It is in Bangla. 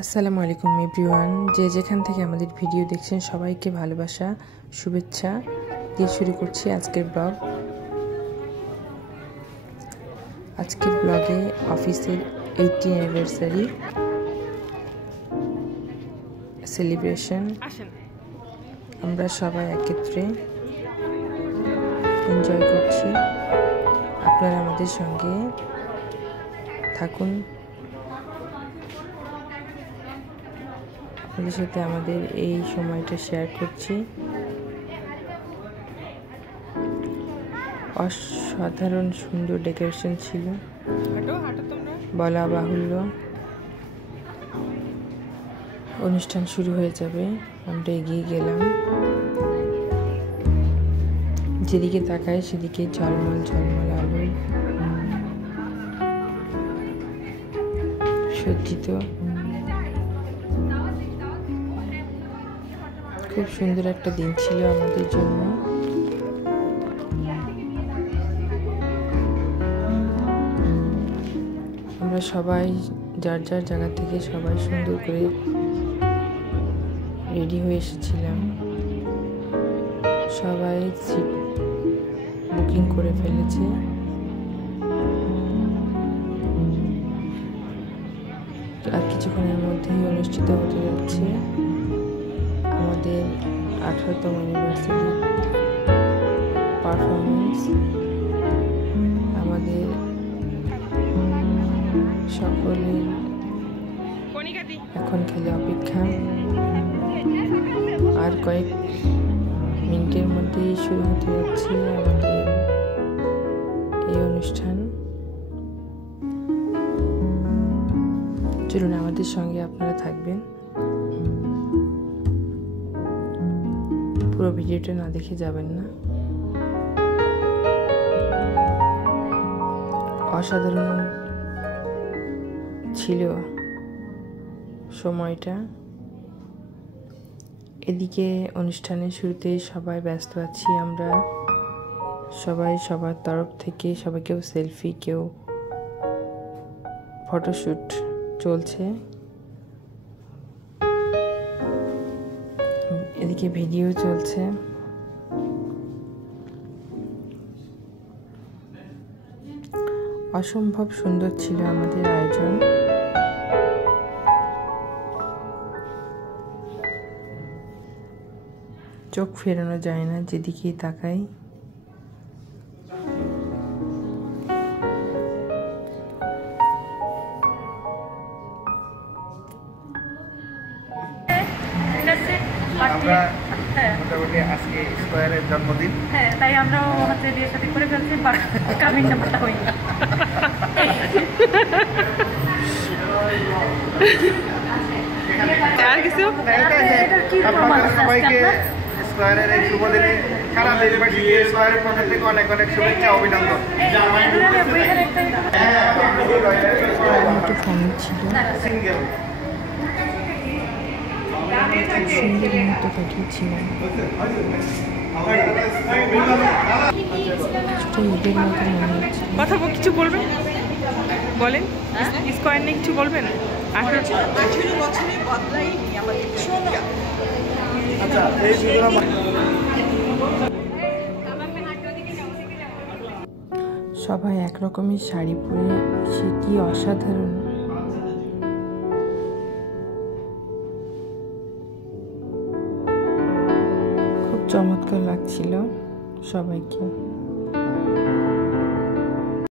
আসসালামু আলাইকুম এভরিওয়ান, যে যেখান থেকে আমাদের ভিডিও দেখছেন সবাইকে ভালোবাসা শুভেচ্ছা দিয়ে শুরু করছি আজকের ব্লগ। আজকের ব্লগে অফিসের 80 অ্যানিভার্সারি সেলিব্রেশন আমরা সবাই একত্রে এনজয় করছি। আপনারা আমাদের সঙ্গে থাকুন, আপনাদের সাথে আমাদের এই সময়টা শেয়ার করছি। অসাধারণ সুন্দর ডেকোরেশন ছিল, বলা বাহুল্য। অনুষ্ঠান শুরু হয়ে যাবে, আমরা এগিয়ে গেলাম। যেদিকে তাকায় সেদিকে ঝলমল ঝলমল আলো সজ্জিত। খুব সুন্দর একটা দিন ছিল আমাদের জন্য। আমরা সবাই যার যার জায়গা থেকে সবাই সুন্দর করে রেডি হয়ে এসেছিলাম। সবাই সিট বুকিং করে ফেলেছে। আর কিছুক্ষণের মধ্যেই অনুষ্ঠিত হতে যাচ্ছে আমাদের 18তম অ্যানিভার্সারি পারফরমেন্স। আমাদের সকলের এখন খালি অপেক্ষা। আর কয়েক মিনিটের মধ্যেই শুরু হতে যাচ্ছে আমাদের এই অনুষ্ঠান। চলুন আমাদের সঙ্গে আপনারা থাকবেন, পুরো ভিডিওটা না দেখে যাবেন না। অসাধারণ ছিল সময়টা। এদিকে অনুষ্ঠানের শুরুতে সবাই ব্যস্ত আছি আমরা সবাই, সবার তরফ থেকে সবাই, কেউ সেলফি, কেউ ফটোশ্যুট চলছে। এদিকে ভিডিও চলছে। অসম্ভব সুন্দর ছিল আমাদের আয়োজন। চোখ ফেরানো যায় না যেদিকেই তাকাই। আমরা মোটামুটি আজকে স্কয়ারের জন্মদিন, তাই আমরা হচ্ছে বিয়ের সাথে করে ফেলছি, কামিং নাম্বারটা হই আর কিছু সবাইকে স্কয়ারের এই শুভ দিনে সারা দেশবাসী স্কয়ারের পক্ষ থেকে অনেক অনেক শুভেচ্ছা, অভিনন্দন। সিঙ্গেল সুন্দর মতো কাটিয়েছিলাম। কথা কিছু বলবেন, বলেন। স্কয়ার নিয়ে কিছু বলবেন? 18 বছরে বদলাইনি আমাদের। আচ্ছা, সবাই একরকমের শাড়ি পরে, সে কি অসাধারণ। খুব চমৎকার লাগছিল সবাইকে।